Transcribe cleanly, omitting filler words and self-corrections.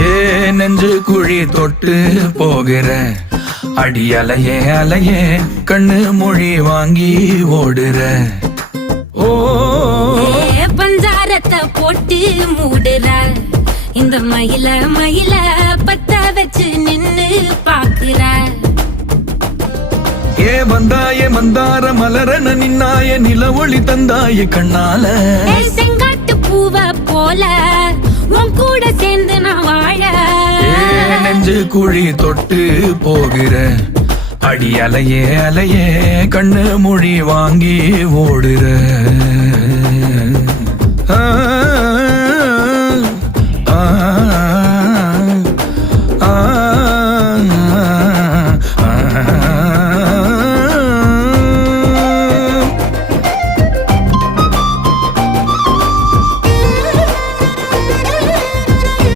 ஏ நெஞ்சு குழி தொட்டு போகிற அடி அலையே அலையே கண்ணு மொழி வாங்கி ஓடுற. ஓ பஞ்சாரத்தை போட்டு மூடுற இந்த மயில மயில பத்த வச்சு நின்னு பாக்குற. ஏ வந்தாய மந்தார மலரன நின்னாய நில ஒளி தந்தாய கண்ணால. செங்காட்டு பூவ போல உன் கூட சேர்ந்து நான் வாழ. நெஞ்சு குழி தொட்டு போகிற அடி அலையே அலையே கண்ணு மொழி வாங்கி ஓடுற. ஆ ஆ